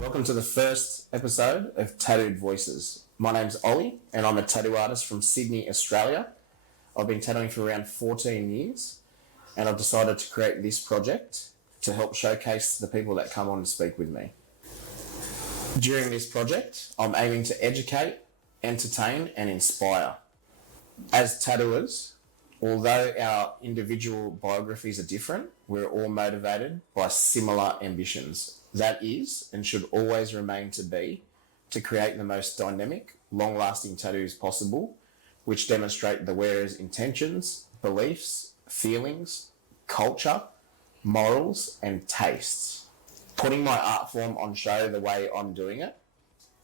Welcome to the first episode of Tattooed Voices. My name's Olie and I'm a tattoo artist from Sydney, Australia. I've been tattooing for around 14 years and I've decided to create this project to help showcase the people that come on and speak with me. During this project, I'm aiming to educate, entertain and inspire. As tattooers, although our individual biographies are different, we're all motivated by similar ambitions. That is, and should always remain to be, to create the most dynamic, long-lasting tattoos possible, which demonstrate the wearer's intentions, beliefs, feelings, culture, morals, and tastes. Putting my art form on show the way I'm doing it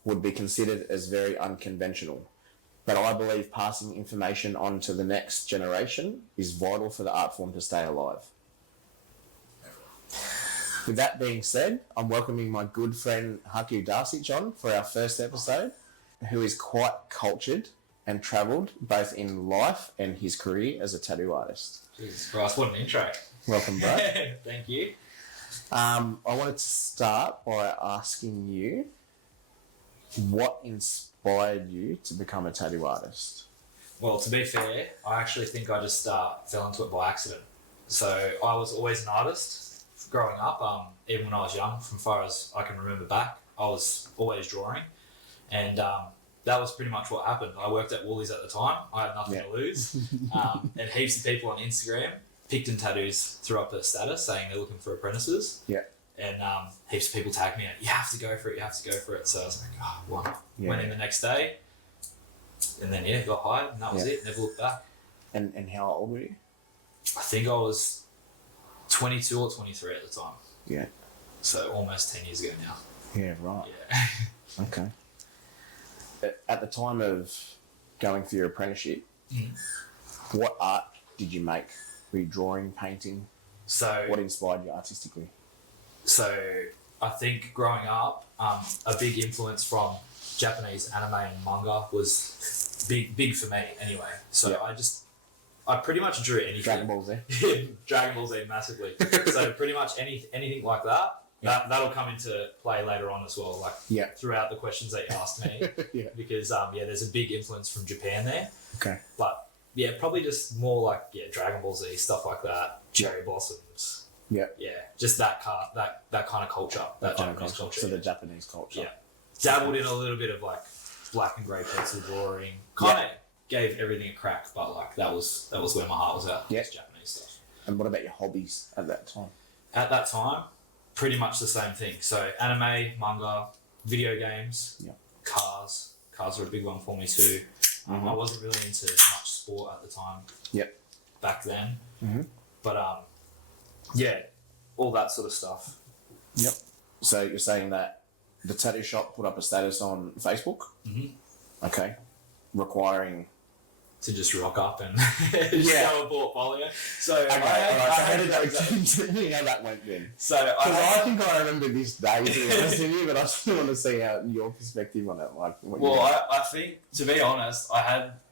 would be considered as very unconventional. But I believe passing information on to the next generation is vital for the art form to stay alive. With that being said, I'm welcoming my good friend Haku Life on for our first episode, who is quite cultured and travelled both in life and his career as a tattoo artist. Jesus Christ, what an intro. Welcome, bro. Thank you. I wanted to start by asking you, what inspired you to become a tattoo artist? Well, to be fair, I actually think I just fell into it by accident. So I was always an artist growing up, even when I was young, from far as I can remember back, I was always drawing. And that was pretty much what happened. I worked at Woolies at the time. I had nothing to lose. And heaps of people on Instagram, Picton Tattoos, threw up a status saying they're looking for apprentices. Yeah. And heaps of people tagged me out, you have to go for it, So I was like, oh, well. Yeah. Went in the next day, and then, got hired, and that was it. Never looked back. And how old were you? I think I was 22 or 23 at the time. Yeah. So almost 10 years ago now. Yeah, right. Yeah. Okay. At the time of going for your apprenticeship, what art did you make? Were you drawing, painting? So what inspired you artistically? So I think growing up, a big influence from Japanese anime and manga was big for me anyway. So I pretty much drew anything. Dragon Ball Z? Dragon Ball Z massively. So pretty much anything like that. That'll come into play later on as well, throughout the questions that you asked me. Because there's a big influence from Japan there. Okay. But probably just more like Dragon Ball Z, stuff like that, cherry blossoms. Yeah, just that kind of culture, that Japanese culture. So the Japanese culture. Yeah, dabbled in a little bit of like black and grey pencil drawing. Kind of gave everything a crack, but like that was where my heart was at. Yeah, Japanese stuff. And what about your hobbies at that time? At that time, pretty much the same thing. So anime, manga, video games, cars. Cars were a big one for me too. I wasn't really into much sport at the time. Yep. Back then. But all that sort of stuff. Yep. So you're saying that the tattoo shop put up a status on Facebook? Okay. Requiring to just rock up and show a portfolio. So how did that went then? So I think I remember this day, to be honest with you, but I still want to see your perspective on it. I think, to be honest,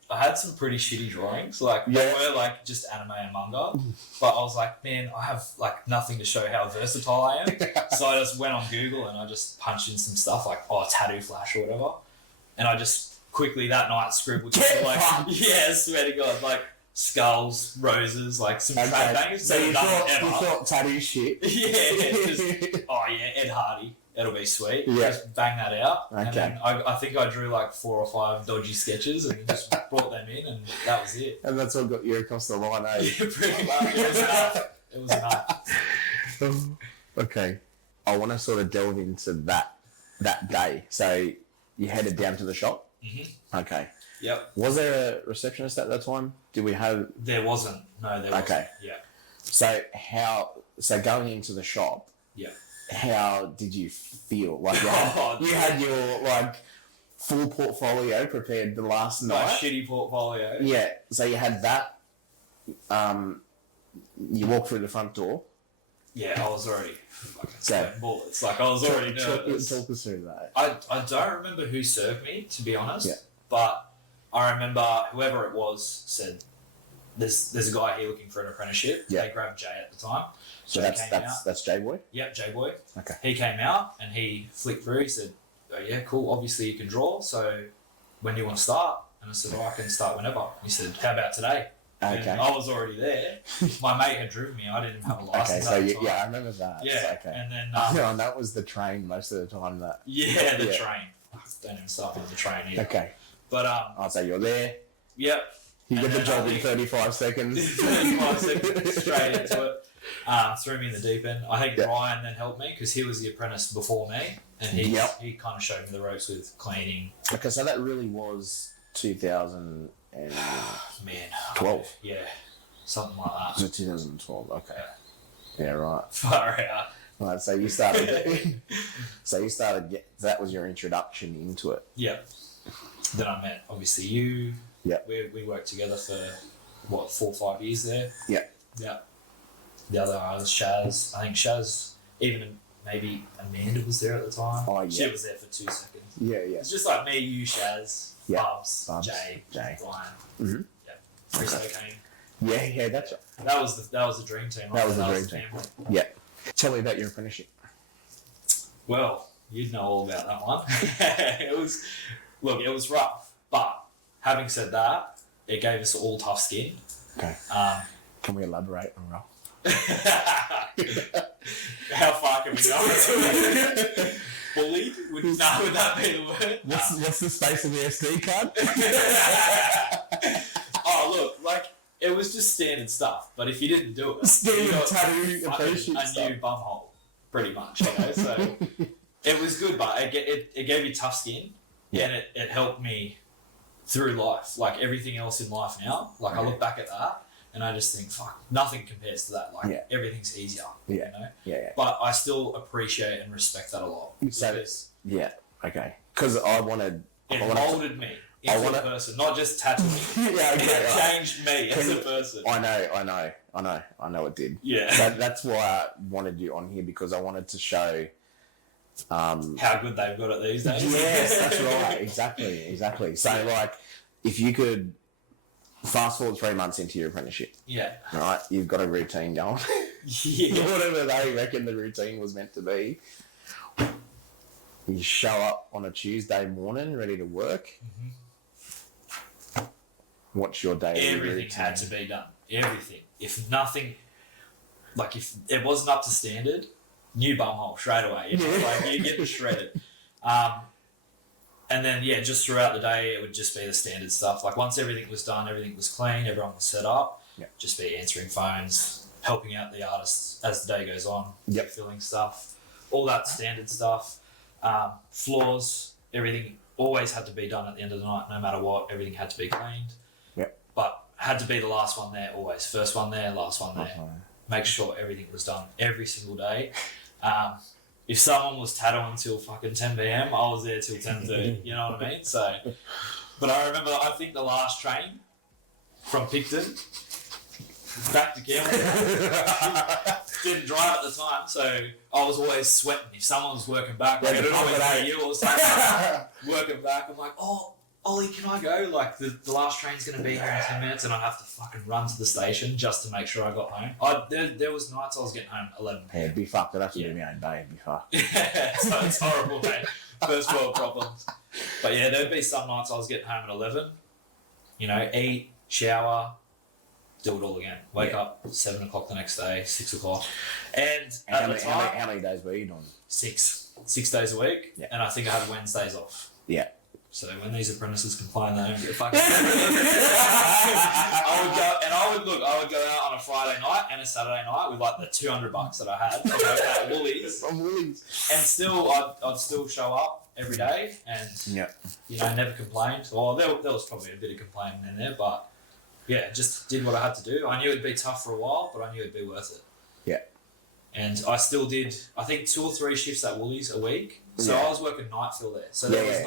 I had some pretty shitty drawings. They were like just anime and manga, but I was like, man, I have like nothing to show how versatile I am. So I just went on Google and I just punched in some stuff like tattoo flash or whatever, and I just quickly that night scribbled just I swear to God, like skulls, roses, like some trap bangers. So you thought tattoo shit? Ed Hardy. It'll be sweet. Yeah. Just bang that out. Okay. And then I think I drew like 4 or 5 dodgy sketches and just brought them in, and that was it. And that's what got you across the line, eh? Yeah, pretty much. It was enough. Okay. I want to sort of delve into that day. So you headed down to the shop? Okay. Yep. Was there a receptionist at that time? Did we have... There wasn't. No, there wasn't. Okay. Yeah. So going into the shop... Yeah. How did you feel? Like you had your like full portfolio prepared the last night. My shitty portfolio. Yeah. So you had that. You walked through the front door. Yeah, I was already fucking bullets. Like I was already nervous. Talk us through that. I don't remember who served me, to be honest. Yeah. But I remember whoever it was said, there's a guy here looking for an apprenticeship. Yeah. They grabbed Jay at the time. So that's J-Boy? Yep, J-Boy. Okay. He came out and he flicked through. He said, oh, yeah, cool. Obviously, you can draw. So when do you want to start? And I said, I can start whenever. He said, how about today? Okay. And I was already there. My mate had driven me. I didn't have a license okay, at the so time. I remember that. Yeah. Okay. And then... and that was the train most of the time. That. Yeah, the train. Don't even start with the train either. Okay. But... I'll say you're there. Yep. You get the job in 35 seconds. 35 seconds, straight into it. Threw me in the deep end. I think Ryan then helped me because he was the apprentice before me, and he kind of showed me the ropes with cleaning. Okay, so that really was 2012. Yeah, something like that. So 2012. Okay. Yeah, right. Far out. Right. So you started. That was your introduction into it. Yeah. Then I met obviously you. Yeah. We worked together for 4 or 5 years there. Yeah. Yeah. The other guy was Shaz. I think Shaz, even maybe Amanda was there at the time. Oh, yeah. She was there for 2 seconds. Yeah. It's just like me, you, Shaz, Bubs, Jay, Ryan. Mm-hmm. Yeah. Friso came. Yeah, that's right. That was the dream team. That was the dream team. Family. Yeah. Tell me about your apprenticeship. Well, you'd know all about that one. It was rough, but having said that, it gave us all tough skin. Okay. Can we elaborate on rough? How far can we go into it? Bullied? Would that be the word? What's the space on the SD card? Oh, look, it was just standard stuff, but if you didn't do it, standard you got tattoo apprenticeship a new bum hole, pretty much. So it was good, but it gave you tough skin, and it helped me through life, like everything else in life now. I look back at that, and I just think, fuck, nothing compares to that. Everything's easier. Yeah. Yeah. But I still appreciate and respect that a lot. Okay. Because I wanted... It molded me into a person, not just tattooing. It changed me as a person. I know it did. Yeah. That's why I wanted you on here, because I wanted to show... how good they've got it these days. Yes, that's right. Exactly. So, if you could fast forward 3 months into your apprenticeship. Yeah. Right? You've got a routine going. Yeah. Whatever they reckon the routine was meant to be. You show up on a Tuesday morning ready to work. Mm-hmm. What's your daily routine? Everything had to be done. Everything. If nothing... if it wasn't up to standard... New bumhole straight away. You're getting shredded. And then, just throughout the day, it would just be the standard stuff. Once everything was done, everything was clean, everyone was set up, just be answering phones, helping out the artists as the day goes on, filling stuff, all that standard stuff. Floors, everything always had to be done at the end of the night, no matter what. Everything had to be cleaned. Yep. But had to be the last one there always. First one there, last one there. Make sure everything was done every single day. If someone was tattooing till fucking 10 p.m, I was there till 10:30. You know what I mean? So, but I remember, I think the last train from Picton back to Campbell didn't drive at the time, so I was always sweating. If someone was working back, I don't know whether you or something working back, I'm like, oh, Olie, can I go? The last train's going to be here in 10 minutes, and I have to fucking run to the station just to make sure I got home. There was nights I was getting home 11 p.m. Yeah, it'd be fucked. I'd have to do my own day. It'd be fucked. So it's horrible, mate. First world problems. But there'd be some nights I was getting home at 11, eat, shower, do it all again. Wake up 7 o'clock the next day, 6 o'clock. And at the time... How many days were you doing? 6. 6 days a week, and I think I had Wednesdays off. Yeah. So when these apprentices complain they don't get fucking I would go out on a Friday night and a Saturday night with the $200 that I had at Woolies. From Woolies. And still I'd still show up every day and never complained. Well, there was probably a bit of complaining in there, but just did what I had to do. I knew it'd be tough for a while, but I knew it'd be worth it. Yeah. And I still did, I think 2 or 3 shifts at Woolies a week. So I was working night fill there. So there was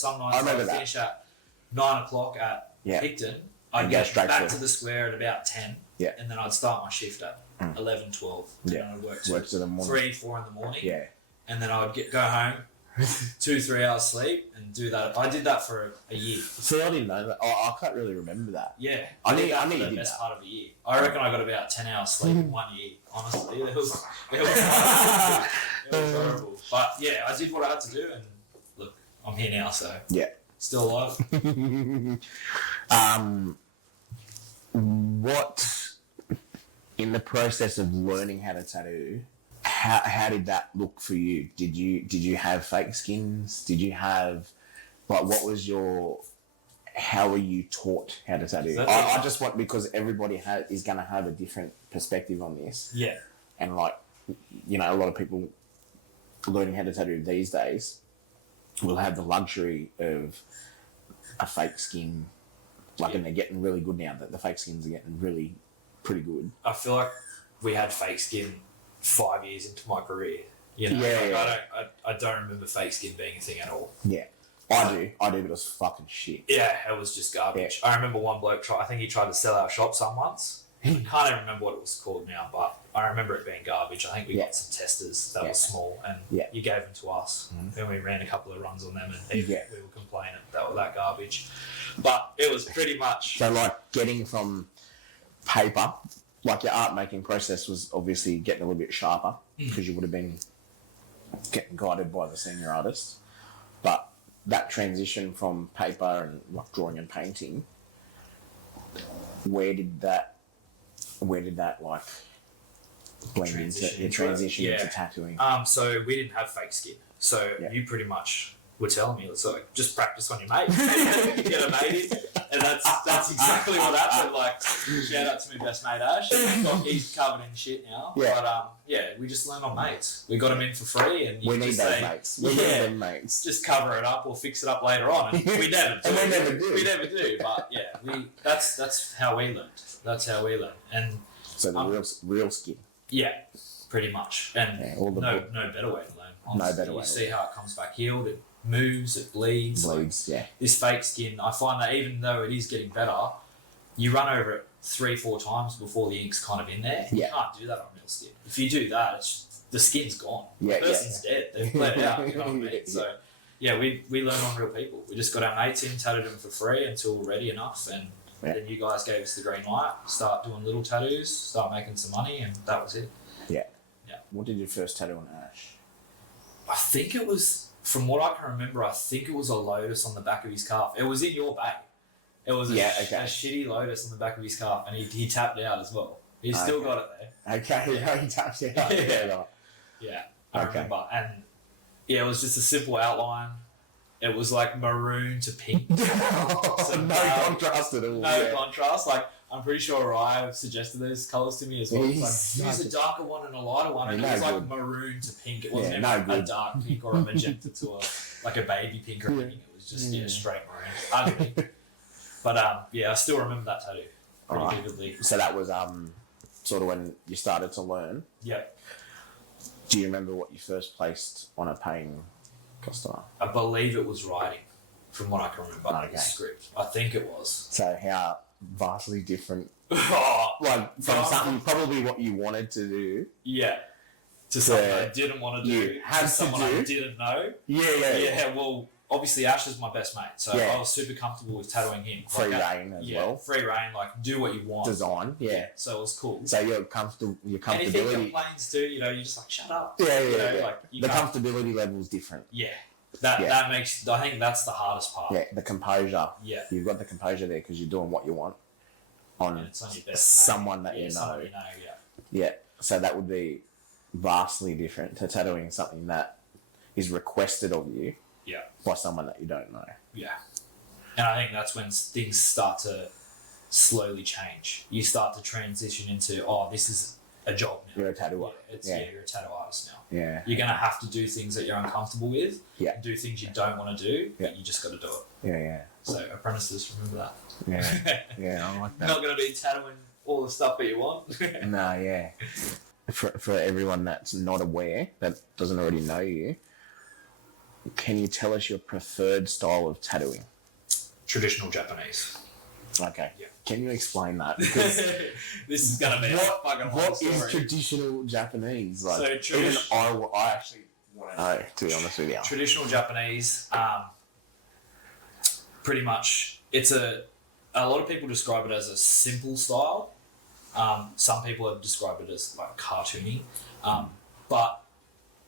some nights I would finish at 9 o'clock at Picton. I'd get back to the square at about 10. Yeah. And then I'd start my shift at 11, 12. And then I'd work till 3, 4 in the morning. Yeah. And then I'd go home, 2-3 hours sleep and do that. I did that for a year. See, I didn't know that. I can't really remember that. Yeah, I did knew that you for the did best that. part of a year. I reckon I got about 10 hours sleep in 1 year. Honestly, it was horrible. But yeah, I did what I had to do, and look, I'm here now, so Yeah. still alive. What, in the process of learning how to tattoo, how did that look for you? Did you have fake skins? Did you have, like, what was your, how were you taught how to tattoo? I just want, because everybody is going to have a different perspective on this. Yeah. And, like, you know, a lot of people learning how to tattoo these days will have the luxury of a fake skin. Like, and they're getting really good now. That the fake skins are getting really pretty good. I feel like we had fake skin 5 years into my career. You know, I don't remember fake skin being a thing at all. Yeah, I do, but it was fucking shit. Yeah, it was just garbage. Yeah. I remember one bloke I think he tried to sell our shop some once. I can't even remember what it was called now, but I remember it being garbage. I think we got some testers that were small, and you gave them to us, and we ran a couple of runs on them, and we were complaining that garbage. But it was pretty much... So, like, getting from paper, like, your art making process was obviously getting a little bit sharper, because you would have been getting guided by the senior artist. But that transition from paper and, like, drawing and painting, where did that like blend transition into tattooing? So we didn't have fake skin. So you pretty much were telling me, so just practice on your mate. Get a mate in. And that's exactly what happened. Like, shout out to my best mate Ash. He's covered in shit now. Yeah. But we just learned on mates. We got him in for free, and we need those mates. We need them mates. Just cover it up or fix it up later on. And we never do. We never do. But yeah, that's how we learned. That's how we learned. And so the real skin. Yeah, pretty much. And no better way to learn. Honestly. No better way. You see how it comes back healed. It moves, it bleeds. This fake skin, I find that even though it is getting better, you run over it 3-4 times before the ink's kind of in there. You can't do that on real skin. If you do that, the skin's gone. The person's dead. They've bled out. You know what I mean? So we learn on real people. We just got our mates in, tattooed them for free until we're ready enough, and then you guys gave us the green light. Start doing little tattoos, start making some money, and that was it. Yeah. What did you first tattoo on Ash? I think it was, from what I can remember, I think it was a lotus on the back of his calf. It was in your bag. It was a shitty lotus on the back of his calf, and he tapped out as well. He's still got it there. Okay, he tapped out. I remember. And it was just a simple outline. It was like maroon to pink. So no contrast at all. No contrast. Like, I'm pretty sure Ryan suggested those colours to me as well. It's like, use a darker one and a lighter one. And it was like maroon to pink. It wasn't even a dark pink or a magenta to a baby pink or anything. It was just straight maroon. Ugly. But I still remember that tattoo pretty vividly. So that was sort of when you started to learn. Yeah. Do you remember what you first placed on a paying customer? I believe it was writing, from what I can remember. The script. I think it was. So how vastly different, like from something probably what you wanted to do. Yeah. To something I didn't want to do. To someone I didn't know. Yeah. Well, obviously Ash is my best mate, so I was super comfortable with tattooing him. Free reign as well. Free reign, like do what you want. Design, so it was cool. So your comfortability. Anything complains to, you're just like, shut up. Like, the comfortability level is different. That makes, I think that's the hardest part. Yeah, the composure. Yeah. You've got the composure there because you're doing what you want on it's on your best someone that you know. Someone So that would be vastly different to tattooing something that is requested of you by someone that you don't know. Yeah. And I think that's when things start to slowly change. You start to transition into, this is a job now. You're a tattooer. You're a tattoo artist now. Yeah. You're going to have to do things that you're uncomfortable with. Yeah. Do things you don't want to do, but you just got to do it. Yeah. So apprentices, remember that. Yeah, I like that. Not going to be tattooing all the stuff that you want. No, For everyone that's not aware, that doesn't already know you, can you tell us your preferred style of tattooing? Traditional Japanese. Okay. Yeah. Can you explain that? Because this is going to be a fucking long story. What is traditional Japanese? Like, so even I actually No, to be honest with you. Traditional Japanese, pretty much, it's a lot of people describe it as a simple style. Some people have described it as like cartoony. But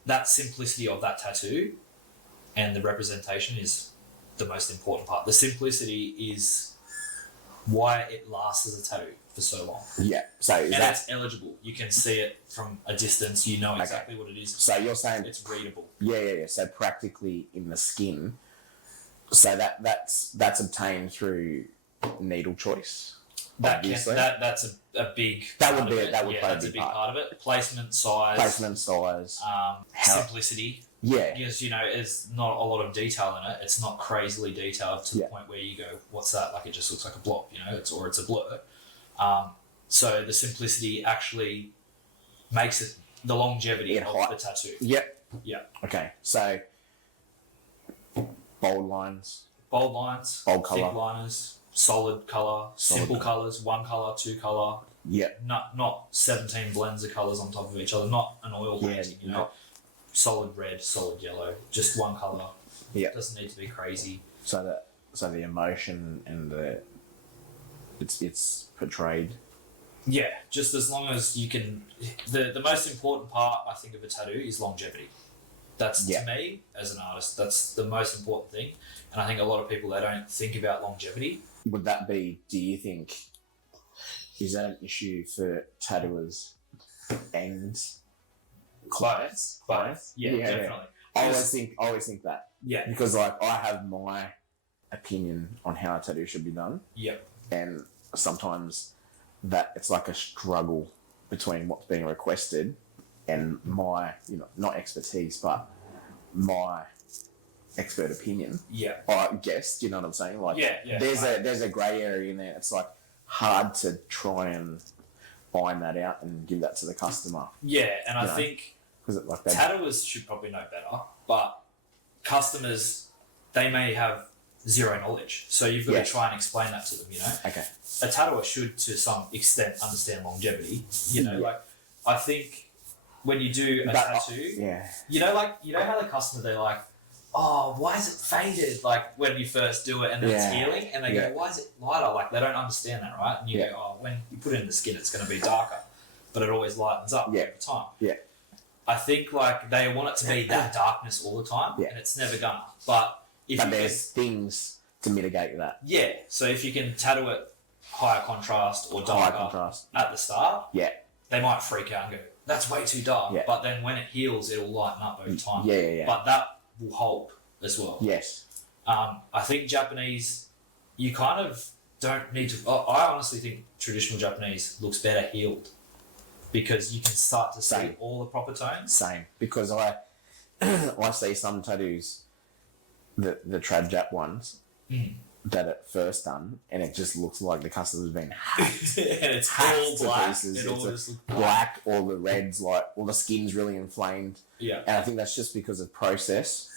that simplicity of that tattoo and the representation is the most important part. The simplicity is why it lasts as a tattoo for so long. Yeah. So it's eligible. You can see it from a distance. You know exactly what it is. So you're saying it's readable. Yeah. So practically in the skin. So that's obtained through needle choice. That's a big. That would be that's a big part of it. Placement, size, simplicity. Yeah. Because, there's not a lot of detail in it. It's not crazily detailed to the point where you go, what's that? Like, it just looks like a blob, it's a blur. So the simplicity actually makes it the longevity of the tattoo. Yep. Yeah. Okay. So bold lines. Bold lines. Bold colour. Thick liners. Solid colour. Simple colours. One colour, two colour. Yep. Not 17 blends of colours on top of each other. Not an oil painting, Solid red, solid yellow, just one colour. Yeah. Doesn't need to be crazy. So the emotion and it's portrayed. Yeah, just as long as you can. The most important part, I think, of a tattoo is longevity. That's to me as an artist. That's the most important thing, and I think a lot of people, they don't think about longevity. Would that be? Do you think? Is that an issue for tattooers and clients? Yeah, definitely. I always think that. Yeah. Because I have my opinion on how a tattoo should be done. Yep. And sometimes that it's like a struggle between what's being requested and my, not expertise, but my expert opinion. Yeah. I guess, do you know what I'm saying? Like, there's a grey area in there. It's like hard to try and find that out and give that to the customer. Yeah, and I think tattooers should probably know better, but customers, they may have zero knowledge. So you've got to try and explain that to them, Okay. A tattooer should, to some extent, understand longevity. Like, I think when you do a tattoo, how the customer, they're like, oh, why is it faded? Like, when you first do it and then it's healing, and they go, why is it lighter? Like, they don't understand that, right? And you go, oh, when you put it in the skin, it's going to be darker, but it always lightens up over time. Yeah. I think, like, they want it to be that darkness all the time, and it's never gonna. But there's things to mitigate that. Yeah, so if you can tattoo it higher contrast or darker at the start, they might freak out and go, that's way too dark. Yeah. But then when it heals, it'll lighten up over time. Yeah. But that will hold as well. Yes. I think Japanese, you kind of don't need to. I honestly think traditional Japanese looks better healed because you can start to see all the proper tones. Same. Because I see some tattoos, the trad Jap ones, that at first done, and it just looks like the customer's been hacked. And it's all black. It all just looks black. All the reds, like all the skin's really inflamed. Yeah. And I think that's just because of process,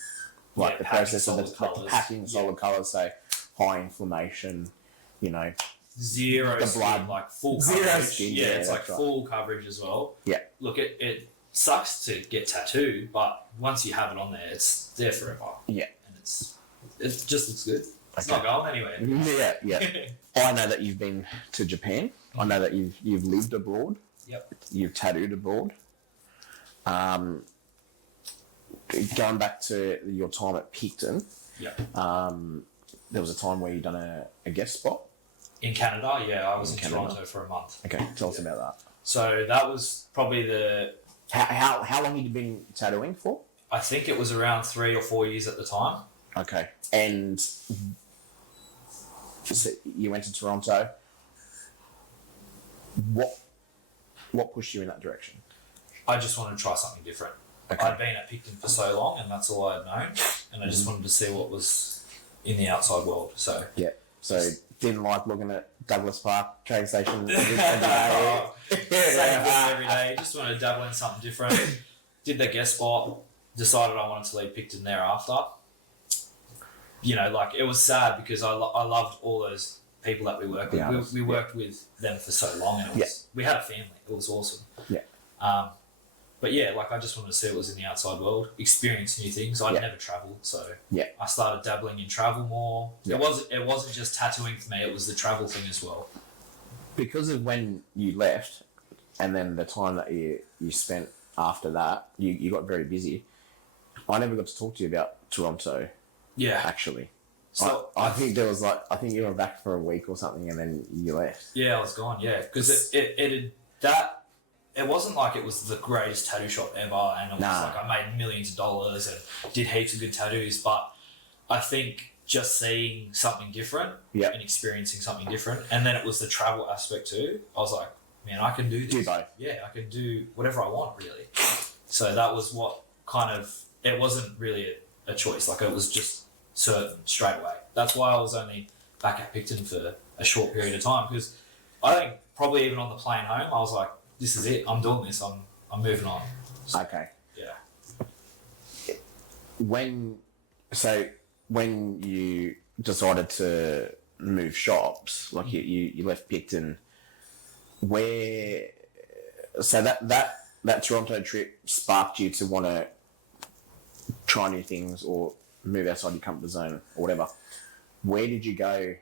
like the process of the packing solid colours, so high inflammation, zero the skin, blood, like full zero coverage. skin. Yeah, it's like full coverage as well. Yeah. Look, it sucks to get tattooed, but once you have it on there, it's there forever. Yeah. And it just looks good. It's not going anywhere. Yeah. I know that you've been to Japan. I know that you've lived abroad. Yep. You've tattooed abroad. Going back to your time at Picton. Yep. There was a time where you done a guest spot. In Canada, I was in Toronto for a month. Okay, tell us about that. So that was probably How long had you been tattooing for? I think it was around 3 or 4 years at the time. Okay, and so you went to Toronto. What pushed you in that direction? I just wanted to try something different. Okay. I'd been at Picton for so long, and that's all I'd known, and I just wanted to see what was in the outside world. So didn't like looking at Douglas Park train station every day. Same thing every day. Just wanted to dabble in something different. Did the guest spot. Decided I wanted to leave Picton thereafter. It was sad because I loved all those people that we worked with. We worked with them for so long, and we had a family. It was awesome. Yeah. But yeah, like I just wanted to see what was in the outside world, experience new things. I'd never travelled, so I started dabbling in travel more. It wasn't just tattooing for me; it was the travel thing as well. Because of when you left, and then the time that you spent after that, you got very busy. I never got to talk to you about Toronto. Yeah, actually. So I think there was I think you were back for a week or something, and then you left. Yeah, I was gone. Yeah, because it wasn't like it was the greatest tattoo shop ever, and it was like I made millions of dollars and did heaps of good tattoos. But I think just seeing something different and experiencing something different, and then it was the travel aspect too. I was like, man, I can do this. Do both. Yeah, I can do whatever I want, really. So that was what kind of, it wasn't really a choice. Like it was just certain straight away. That's why I was only back at Picton for a short period of time, because I think probably even on the plane home, I was like, this is it. I'm doing this. I'm moving on. So, okay. Yeah. When you decided to move shops, like you left Picton, so that Toronto trip sparked you to want to try new things or move outside your comfort zone or whatever. Where did you go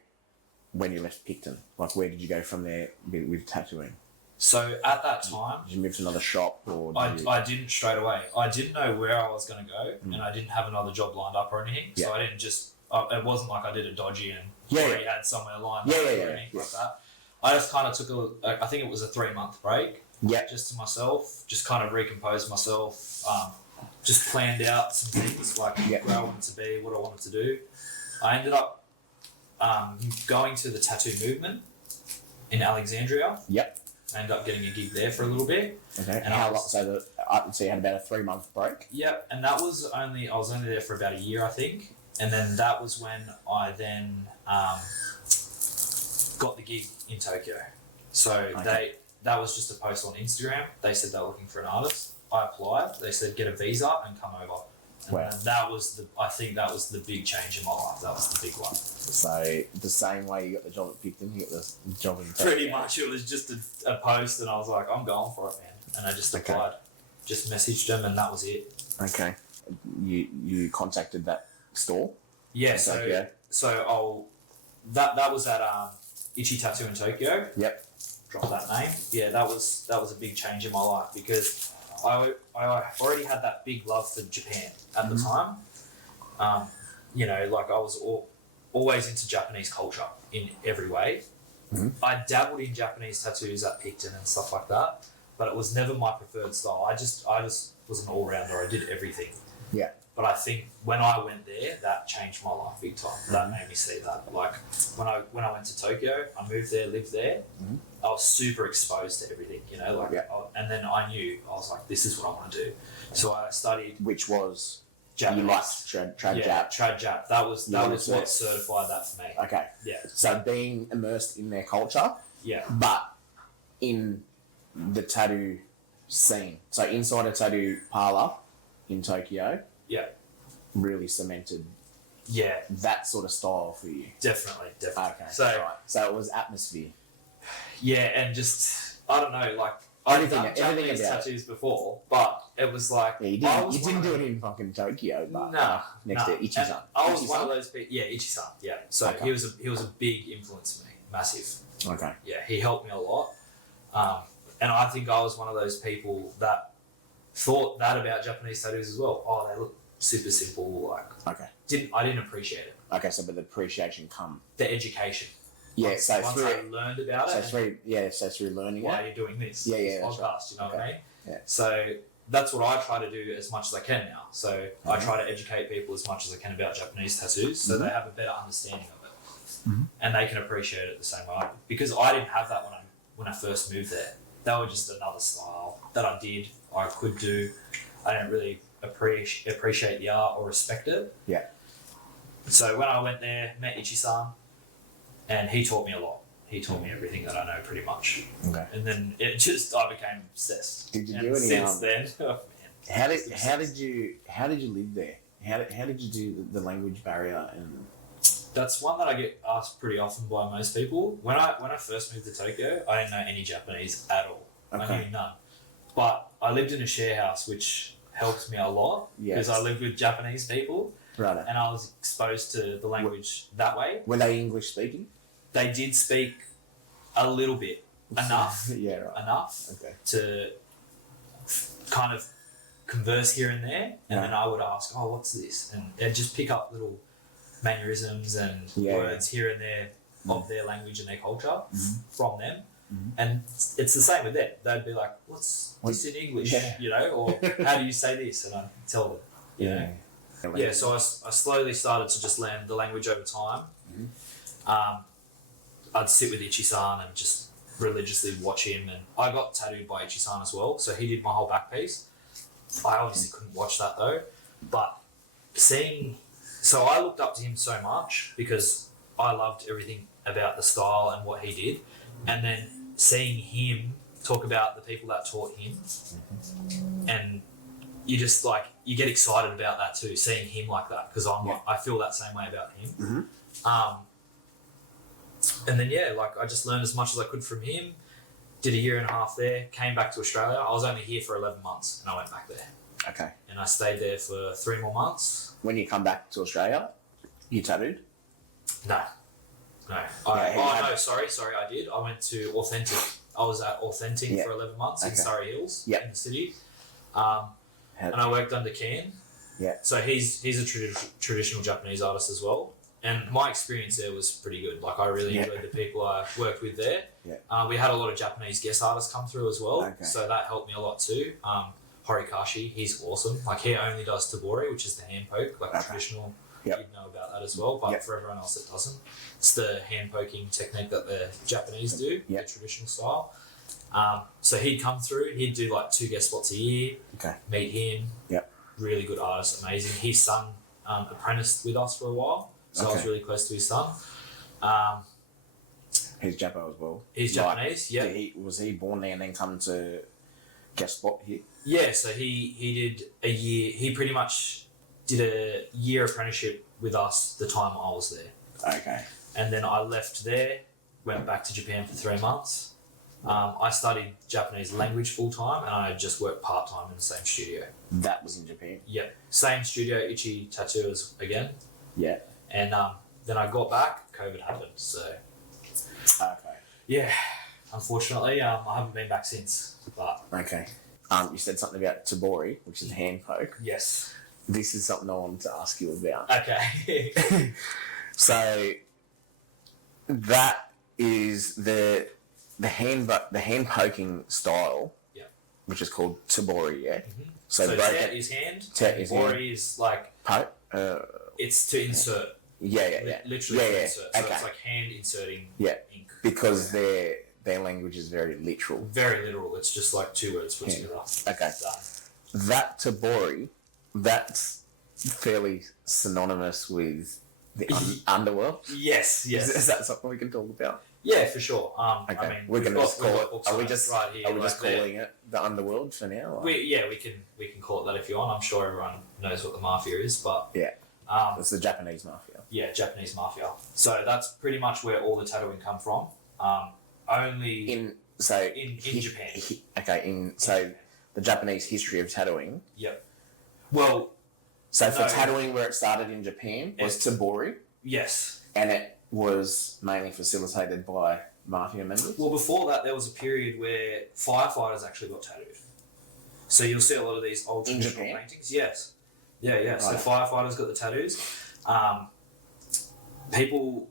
when you left Picton? Like, where did you go from there with tattooing? So at that time, did you move to another shop, or I didn't straight away. I didn't know where I was going to go, and I didn't have another job lined up or anything. So I didn't just. It wasn't like I did a dodgy and already had somewhere lined up or anything like that. I just kind of took I think it was a 3-month break. Yeah. Just to myself, just kind of recomposed myself. Just planned out some things like where I wanted to be, what I wanted to do. I ended up going to the tattoo movement in Alexandria. Yep. I ended up getting a gig there for a little bit. Okay. And how long? So you had about a 3-month break. Yep. And that was I was only there for about a year, I think. And then that was when I then got the gig in Tokyo. So that was just a post on Instagram. They said they were looking for an artist. I applied. They said get a visa and come over. And that was I think that was the big change in my life. That was the big one. So the same way you got the job at Picton, you got the job in Tokyo. Pretty much, it was just a post, and I was like, I'm going for it, man. And I just applied, just messaged them, and that was it. Okay. You contacted that store? Yeah. So that was at Ichi Tattoo in Tokyo. Yep. Drop that name. Yeah, that was a big change in my life, because I already had that big love for Japan at the time. Like I was always into Japanese culture in every way. Mm-hmm. I dabbled in Japanese tattoos at Picton and stuff like that, but it was never my preferred style. I just was an all-rounder. I did everything. Yeah. But I think when I went there, that changed my life big time. Mm-hmm. That made me see that. Like when I went to Tokyo, I moved there, lived there. Mm-hmm. I was super exposed to everything, and then I knew, I was like, this is what I want to do. So I studied. Which was Japanese. You liked Trad Jap. Trad Jap. That was what certified that for me. Okay. Yeah. So being immersed in their culture. Yeah. But in the tattoo scene. So inside a tattoo parlor in Tokyo. Yeah. Really cemented. Yeah. That sort of style for you. Definitely. Okay. So it was atmosphere. Yeah, and just I don't know, like I've done Japanese tattoos before, but it was like you didn't do it in fucking Tokyo, but next to Ichi-san. I was one of those people. Yeah, Ichi-san. Yeah, so he was a big influence to me, massive. Okay. Yeah, he helped me a lot, and I think I was one of those people that thought that about Japanese tattoos as well. Oh, they look super simple. Like I didn't appreciate it. Okay, so but the appreciation the education. Yeah, once I learned about it. So through learning. Why are you doing this? Yeah, this podcast, right. You know what I mean? Yeah. So that's what I try to do as much as I can now. So I try to educate people as much as I can about Japanese tattoos, so they have a better understanding of it, and they can appreciate it the same way. Because I didn't have that when I first moved there. They were just another style that I could do. I didn't really appreciate the art or respect it. Yeah. So when I went there, met Ichi-san. And he taught me a lot. He taught me everything that I know pretty much. Okay. And then I became obsessed. Did you do any? Since then, how did you live there? How did you do the language barrier? And that's one that I get asked pretty often by most people. When I first moved to Tokyo, I didn't know any Japanese at all. Okay. I knew none. But I lived in a share house, which helped me a lot because I lived with Japanese people. Right. And I was exposed to the language that way. Were they English speaking? They did speak a little bit, enough. Yeah, right. Enough Okay. to kind of converse here and there, and then I would ask, "Oh, what's this?" And they'd just pick up little mannerisms and words here and there of their language and their culture from them. And it's the same with them. They'd be like, "What's this in English?" You know, or "How do you say this?" And I'd tell them. You know. Yeah, so I slowly started to just learn the language over time. I'd sit with Ichi-san and just religiously watch him, and I got tattooed by Ichi-san as well, so he did my whole back piece. I obviously couldn't watch that though, but so I looked up to him so much because I loved everything about the style and what he did, and then seeing him talk about the people that taught him, and you just like, you get excited about that too, seeing him like that, because I feel that same way about him. And then I just learned as much as I could from him. Did a 1.5 years there, came back to Australia. I was only here for 11 months and I went back there. Okay. And I stayed there for 3 more months. When you come back to Australia, you tattooed? No. Sorry, I did. I went to Authentic. I was at Authentic for 11 months in Surrey Hills in the city. And I worked under Ken. Yeah. So he's a traditional Japanese artist as well. And my experience there was pretty good. Like, I really enjoyed the people I worked with there. Yeah. We had a lot of Japanese guest artists come through as well. Okay. So that helped me a lot too. Horikashi, he's awesome. Like, he only does tabori, which is the hand poke, like traditional. You'd know about that as well, but for everyone else it doesn't. It's the hand poking technique that the Japanese do, the traditional style. So he'd come through, he'd do like 2 guest spots a year, meet him, really good artist, amazing. His son apprenticed with us for a while, so I was really close to his son. He's Japo as well. He's Japanese, Was he born there and then come to guest spot here? Yeah, so he did a year, he pretty much did a year apprenticeship with us the time I was there. Okay. And then I left there, went back to Japan for 3 months. I studied Japanese language full time, and I just worked part time in the same studio. That was in Japan? Yeah. Same studio, Ichi Tattooers again. Yeah. And then I got back, COVID happened, so. Okay. Yeah. Unfortunately, I haven't been back since. But. Okay. You said something about tabori, which is hand poke. Yes. This is something I wanted to ask you about. Okay. So that is the hand poking style, which is called tabori. Yeah. Mm-hmm. So tet is hand. Tabori is like poke. It's to insert. Yeah. Literally to insert. So it's like hand inserting ink. Because their language is very literal. Very literal. It's just like 2 words put together. Okay. Done. That tabori, that's fairly synonymous with the underworld. Yes. Is that something we can talk about? Yeah, for sure. Okay. I mean, we're going to just call it. Are we just calling it the underworld for now? We can call it that if you want. I'm sure everyone knows what the mafia is, but it's the Japanese mafia. Yeah, Japanese mafia. So that's pretty much where all the tattooing come from. Only in Japan. So the Japanese history of tattooing. Yep. Well, so for tattooing, where it started in Japan was tabori. Yes. And it was mainly facilitated by mafia members. Well, before that, there was a period where firefighters actually got tattooed. So you'll see a lot of these old traditional paintings. Yes. Yeah. Right. So firefighters got the tattoos. A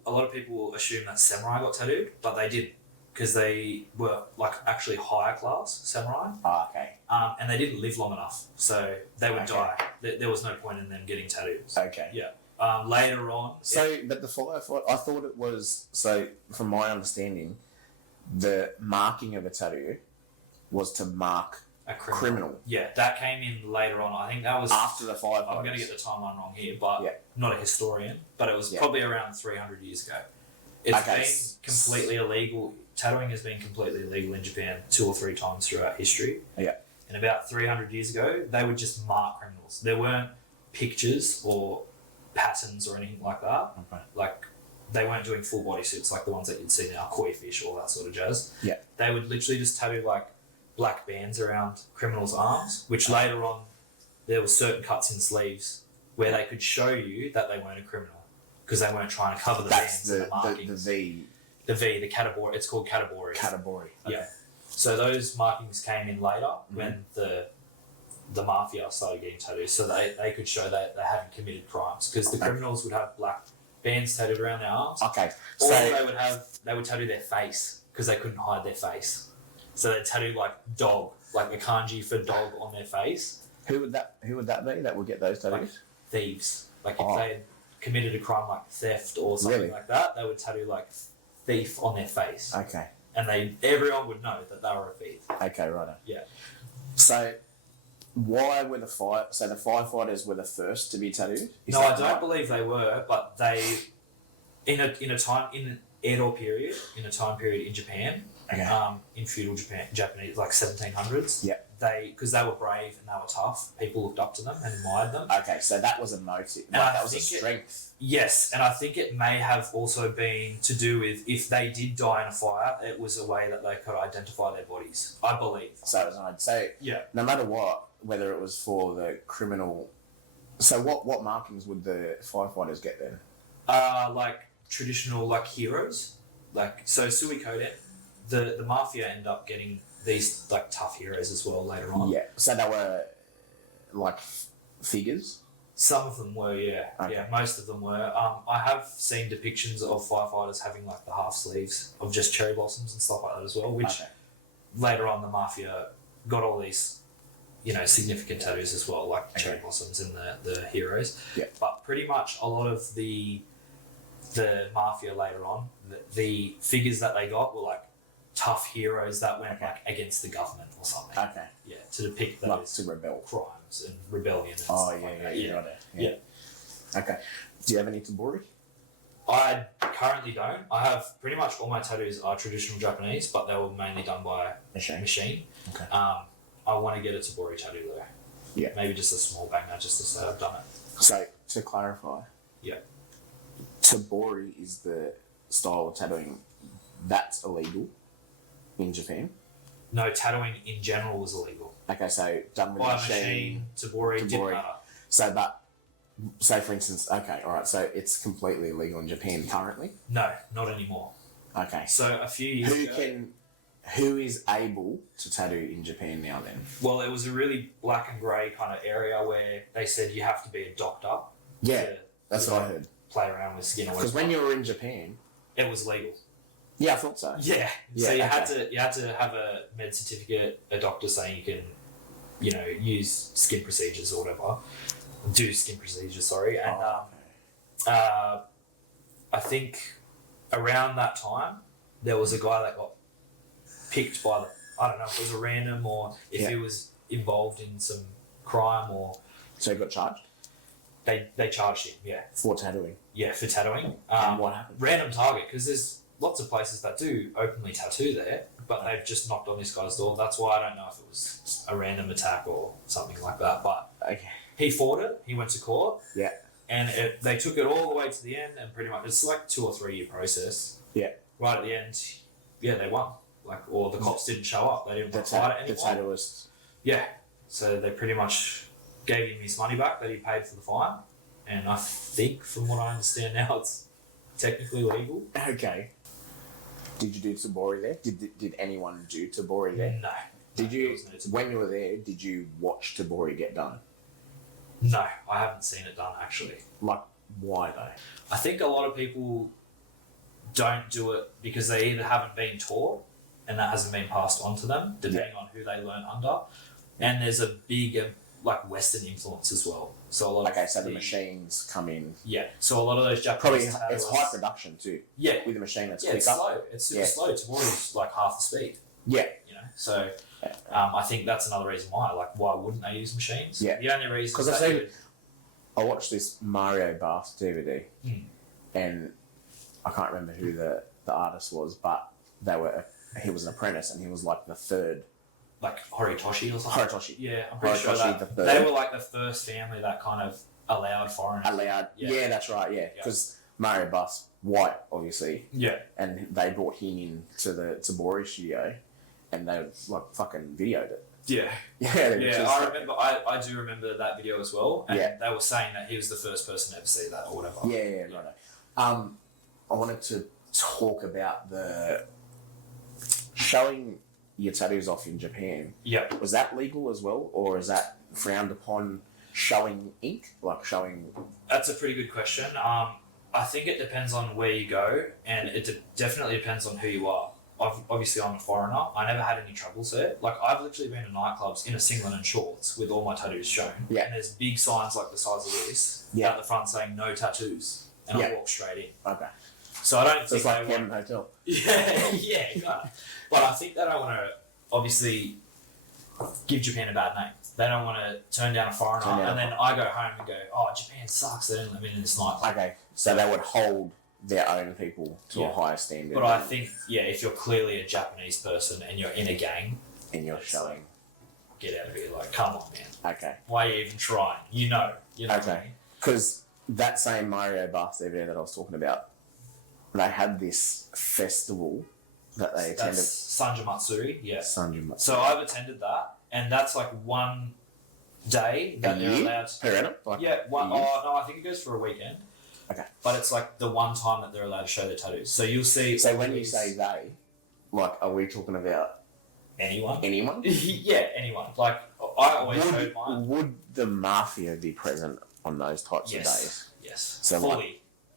lot of people assume that samurai got tattooed, but they didn't, because they were like actually higher class samurai. Okay. And they didn't live long enough, so they would die. There was no point in them getting tattoos. Okay. Yeah. Later on. But the firefighter, I thought it was, so from my understanding, the marking of a tattoo was to mark a criminal. Yeah, that came in later on. I think that was after the firefighters. I'm going to get the timeline wrong here, but not a historian. But it was probably around 300 years ago. It's been completely illegal. Tattooing has been completely illegal in Japan 2 or 3 times throughout history. Yeah. And about 300 years ago, they would just mark criminals. There weren't pictures or patterns or anything like that. Okay. Like, they weren't doing full body suits like the ones that you'd see now, koi fish, all that sort of jazz. Yeah. They would literally just tattoo like black bands around criminals' arms, which later on there were certain cuts in sleeves where they could show you that they weren't a criminal because they weren't trying to cover the bands and the markings. The V, the category. It's called category. Category. Okay. Yeah. So those markings came in later when the mafia started getting tattoos, so they could show that they hadn't committed crimes because the criminals would have black bands tattooed around their arms. Okay. Or they would tattoo their face because they couldn't hide their face. So they tattooed like dog, like the kanji for dog on their face. Who would that be that would get those tattoos? Like thieves. Like if they had committed a crime like theft or something like that, they would tattoo like thief on their face. Okay. And everyone would know that they were a thief. Okay, right. Yeah. So why were the firefighters were the first to be tattooed? No, I don't believe they were, but they in an Edo period, in a time period in Japan, in feudal Japan, Japanese like 1700s. Yeah. Because they were brave and they were tough. People looked up to them and admired them. Okay, so that was a motive. That was a strength. Yes, and I think it may have also been to do with if they did die in a fire, it was a way that they could identify their bodies. I believe. So I'd say, no matter what, whether it was for the criminal. So what markings would the firefighters get then? Like traditional like heroes, like so Suikoden, the mafia end up getting these like tough heroes as well later on. Yeah, so they were like figures. Some of them were, yeah. Okay. Yeah, most of them were. I have seen depictions of firefighters having like the half sleeves of just cherry blossoms and stuff like that as well, which later on the mafia got all these, significant tattoos as well, like cherry blossoms and the heroes. Yeah. But pretty much a lot of the mafia later on, the figures that they got were like tough heroes that went like against the government or something. Okay. Yeah, to depict those like to rebel crimes and rebellion and stuff like that. Yeah. Okay. Do you have any tabori? I currently don't. I have pretty much all my tattoos are traditional Japanese, but they were mainly done by machine. Okay. I want to get a tabori tattoo though. Yeah. Maybe just a small banger just to say I've done it. So to clarify. Yeah. Tabori is the style of tattooing that's illegal in Japan. No, tattooing in general was illegal. Okay, so done with by machine, tabori didn't matter. So for instance, so it's completely illegal in Japan currently? No, not anymore. Okay. So a few years ago... Who is able to tattoo in Japan now then? Well, it was a really black and grey kind of area where they said you have to be a doctor. Yeah, that's what I heard. Play around with skin or because when you were in Japan... It was legal. Yeah, I thought so. Yeah. So you had to have a med certificate, a doctor saying you can, use skin procedures or whatever. Do skin procedures, sorry. And I think around that time, there was a guy that got picked by I don't know if it was a random or if he was involved in some crime or... So he got charged? They charged him, yeah. For tattooing? Yeah, for tattooing. And what happened? Random target, because there's lots of places that do openly tattoo there, but they've just knocked on this guy's door. That's why I don't know if it was a random attack or something like that, but he fought it. He went to court. Yeah. And they took it all the way to the end, and pretty much it's like 2 or 3 year process. Yeah. Right at the end, they won. Or the cops didn't show up. They didn't fight it anymore. The tattooist. Yeah. So they pretty much gave him his money back that he paid for the fine. And I think, from what I understand now, it's technically legal. Okay. Did you do tabori there? Did anyone do tabori there? No. Did you, when you were there, did you watch tabori get done? No, I haven't seen it done, actually. Like, why though? I think a lot of people don't do it because they either haven't been taught and that hasn't been passed on to them, depending on who they learn under. And there's a big, Western influence as well. So a lot of so the machines come in. Yeah, so a lot of those Japanese probably it's high production too. Yeah, with the machine that's it's slow. It's super slow. Tabori's like half the speed. Yeah, So I think that's another reason why. Like, why wouldn't they use machines? Yeah, the only reason because I watched this Mario Bath DVD, and I can't remember who the artist was, but he was an apprentice, and he was like the third. Like Horitoshi or something? Horitoshi. Yeah, I'm pretty sure that they were like the first family that kind of allowed foreigners. Yeah, that's right, yeah. Because Mario Bath's white, obviously. Yeah. And they brought him in to the Tabori studio, and they like fucking videoed it. Yeah. Yeah, I remember. I do remember that video as well. And Yeah. they were saying that he was the first person to ever see that or whatever. Yeah, right. I wanted to talk about the showing your tattoos off in Japan. Yeah. Was that legal as well, or is that frowned upon? Showing ink, like showing. That's a pretty good question. I think it depends on where you go, and it definitely depends on who you are. Obviously, I'm a foreigner. I never had any troubles there. Like, I've literally been to nightclubs in a singlet and shorts with all my tattoos shown. Yeah. And there's big signs like the size of this at the front saying no tattoos, and I walk straight in. Okay. So I don't So think it's like Cameron Hotel. Yeah, kinda. But I think they don't want to obviously give Japan a bad name. They don't want to turn down a foreigner, and then I go home and go, "Oh, Japan sucks. They didn't let me in this nightclub." Okay, so they would hold their own people to a higher standard. But I think, if you're clearly a Japanese person and you're in a gang and you're showing, get out of here! Like, come on, man. Okay. Why are you even trying? You know. Okay. Because that same Mario Bus video that I was talking about, they had this festival that they attended. That's Sanja Matsuri. Yeah. Sanja Matsuri. So I've attended that. And that's like one day that they're allowed to. Per annum? Like I think it goes for a weekend. Okay. But it's like the one time that they're allowed to show their tattoos. So you'll see. So when you say they, like, are we talking about anyone? Anyone? Yeah, anyone. Like, I always showed mine. Would the mafia be present on those types of days? Yes. So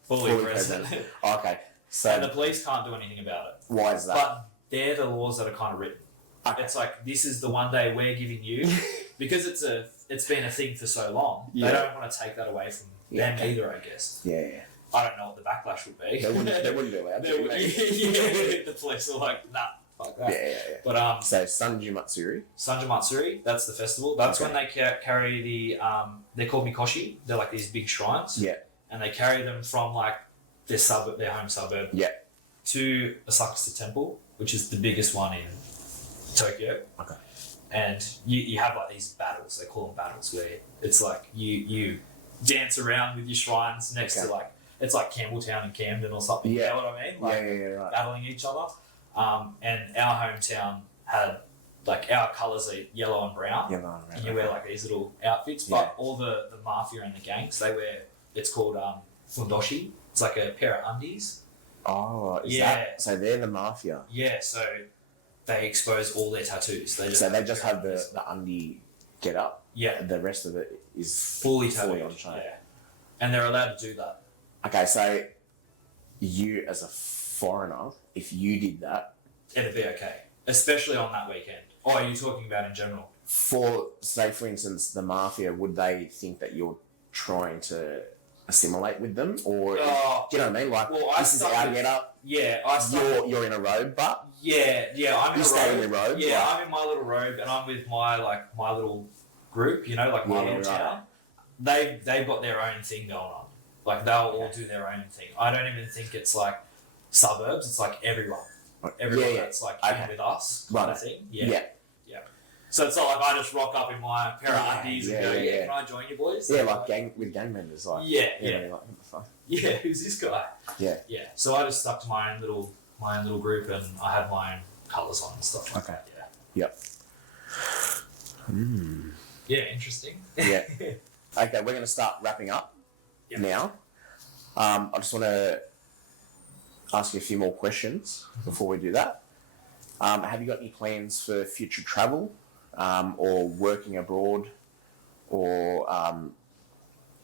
fully present. Okay. So and the police can't do anything about it. Why is that? But they're the laws that are kind of written. Okay. It's like, this is the one day we're giving you, because it's been a thing for so long. Yeah. They don't want to take that away from them either, I guess. Yeah. I don't know what the backlash would be. They wouldn't be allowed to. The police are like, nah, fuck that. Yeah. But so Sanja Matsuri, that's the festival. That's when they carry the they're called mikoshi. They're like these big shrines. Yeah. And they carry them from like their home suburb. Yeah. To Asakusa Temple, which is the biggest one in Tokyo. Okay. And you have like these battles, they call them battles, where it's like you dance around with your shrines next to like, it's like Campbelltown and Camden or something, you know what I mean? Like right. battling each other. And our hometown had, like, our colours are yellow and brown. And you wear like these little outfits, but all the mafia and the gangs, they wear, it's called fundoshi. It's like a pair of undies. Oh, is that, so they're the mafia? Yeah, so they expose all their tattoos. They just have the undie get up. Yeah. The rest of it is fully tattooed on show. Yeah. And they're allowed to do that. Okay, so you as a foreigner, if you did that, it'd be okay. Especially on that weekend. Oh, are you talking about in general? For instance, the mafia, would they think that you're trying to assimilate with them, or do you know what I mean? Like, this is our get up. Yeah, you're in a robe, but I'm in a robe. Stay in your robe. Yeah, I'm in my little robe, and I'm with my little group. You know, like my little town. They've got their own thing going on. Like, they'll all do their own thing. I don't even think it's like suburbs. It's like everyone that's like in with us kind of thing. Yeah. So it's not like I just rock up in my pair of undies and go, can I join you boys? Yeah, like gang members, like who's this guy? Yeah. So I just stuck to my own little group, and I had my own colours on and stuff like that. Yep. Yeah, interesting. Yeah. Okay, we're going to start wrapping up now. I just want to ask you a few more questions before we do that. Have you got any plans for future travel, or working abroad, or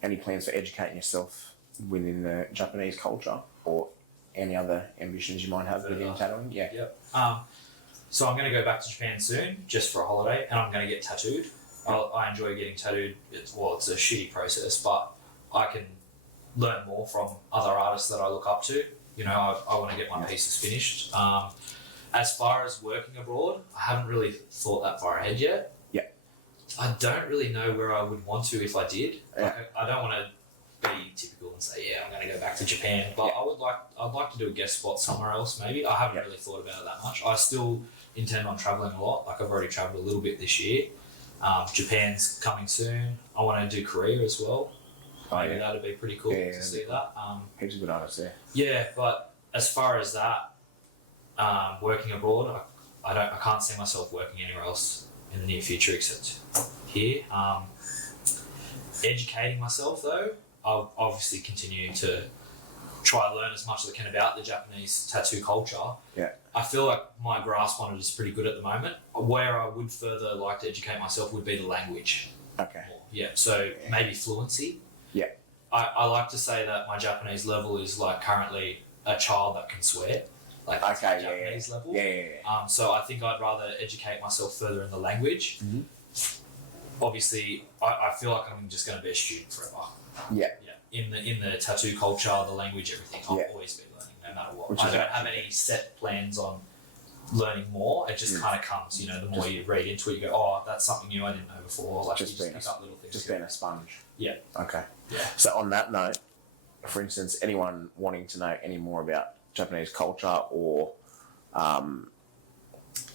any plans for educating yourself within the Japanese culture, or any other ambitions you might have within tattooing? Yep. So I'm going to go back to Japan soon, just for a holiday, and I'm going to get tattooed. I enjoy getting tattooed. It's a shitty process, but I can learn more from other artists that I look up to. You know, I want to get my pieces finished. As far as working abroad, I haven't really thought that far ahead yet. Yeah. I don't really know where I would want to if I did. Yeah. Like, I don't want to be typical and say, I'm going to go back to Japan, but I'd like to do a guest spot somewhere else maybe. I haven't really thought about it that much. I still intend on travelling a lot. Like, I've already travelled a little bit this year. Japan's coming soon. I want to do Korea as well. Maybe that'd be pretty cool to see that. Heaps of good artists there. Yeah, but as far as that, working abroad, I can't see myself working anywhere else in the near future except here. Educating myself though, I'll obviously continue to try to learn as much as I can about the Japanese tattoo culture. Yeah. I feel like my grasp on it is pretty good at the moment. Where I would further like to educate myself would be the language. Okay. Yeah, so maybe fluency. Yeah. I like to say that my Japanese level is like currently a child that can swear. Like that's my Japanese level. Yeah. So I think I'd rather educate myself further in the language. Mm-hmm. Obviously, I feel like I'm just going to be a student forever. Yeah. In the tattoo culture, the language, everything, I'll always be learning no matter what. I don't have any set plans on learning more. It just kind of comes, you know, the more you read into it, you go, oh, that's something new I didn't know before. Like just pick up little things. Just being a sponge. Yeah. Okay. Yeah. So on that note, for instance, anyone wanting to know any more about Japanese culture or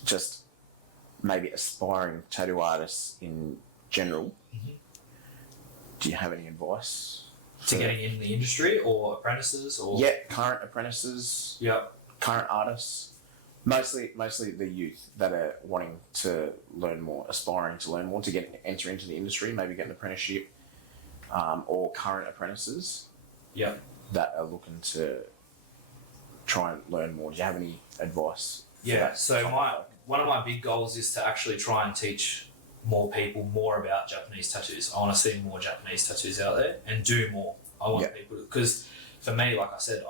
just maybe aspiring tattoo artists in general, do you have any advice? To getting in the industry or apprentices or current apprentices, current artists, mostly the youth that are wanting to learn more, aspiring to learn more, to enter into the industry, maybe get an apprenticeship, or current apprentices that are looking to try and learn more. Do you have any advice? So one of my big goals is to actually try and teach more people more about Japanese tattoos. I want to see more Japanese tattoos out there and do more. I want people to, because for me, like I said,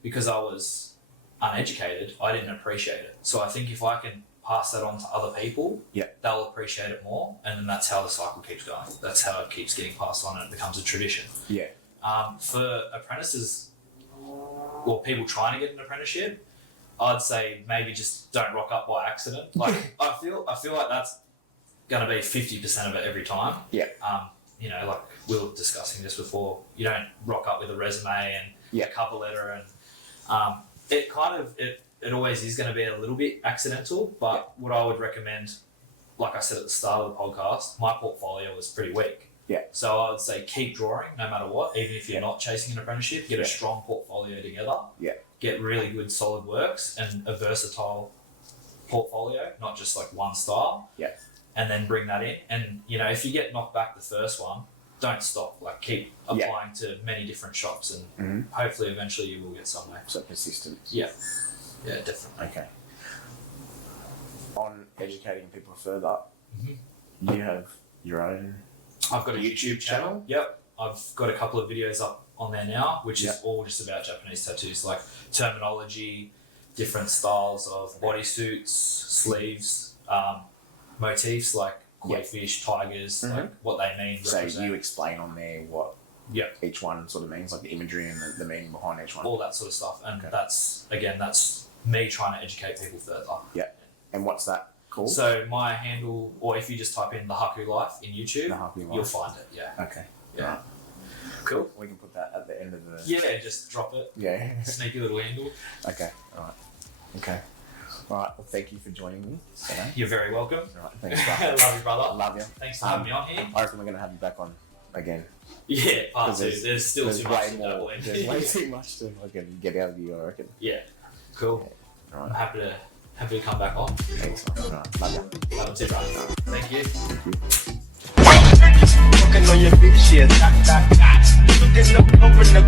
because I was uneducated, I didn't appreciate it. So I think if I can pass that on to other people, they'll appreciate it more, and then that's how the cycle keeps going. That's how it keeps getting passed on and it becomes a tradition. For apprentices or people trying to get an apprenticeship, I'd say maybe just don't rock up by accident. Like I feel like that's going to be 50% of it every time. You know, like we were discussing this before, you don't rock up with a resume and a cover letter, and it always is going to be a little bit accidental, but what I would recommend, like I said at the start of the podcast, my portfolio was pretty weak. So I would say keep drawing no matter what, even if you're not chasing an apprenticeship, get a strong portfolio together, get really good solid works and a versatile portfolio, not just like one style. And then bring that in. And, you know, if you get knocked back the first one, don't stop. Like, keep applying to many different shops and hopefully eventually you will get somewhere. So persistence. Yeah, definitely. Okay. On educating people further, you have your own... I've got a YouTube channel. Yep. I've got a couple of videos up on there now, which is all just about Japanese tattoos, like terminology, different styles of bodysuits, sleeves, motifs like koi fish, tigers, like what they mean. So you explain on there what each one sort of means, like the imagery and the meaning behind each one. All that sort of stuff. And that's me trying to educate people further. And what's that called? So my handle, or if you just type in the Haku Life in YouTube, you'll find it. Okay. Yeah. Cool. We can put that at the end of the... just drop it. Sneaky little handle. Okay. All right. Okay. All right. Well, thank you for joining me today. You're very welcome. All right. Thanks, brother. Love you, brother. I love you. Thanks for having me on here. I reckon we're going to have you back on again. Part 2. There's still too much to dabble in. There's way too much to fucking get out of you, I reckon. Cool. Okay. All right. I'm happy to come back on. Thanks. All right. Love you. Love you too, brother. Thank you. Fucking on your bitch, yeah. Looking up over the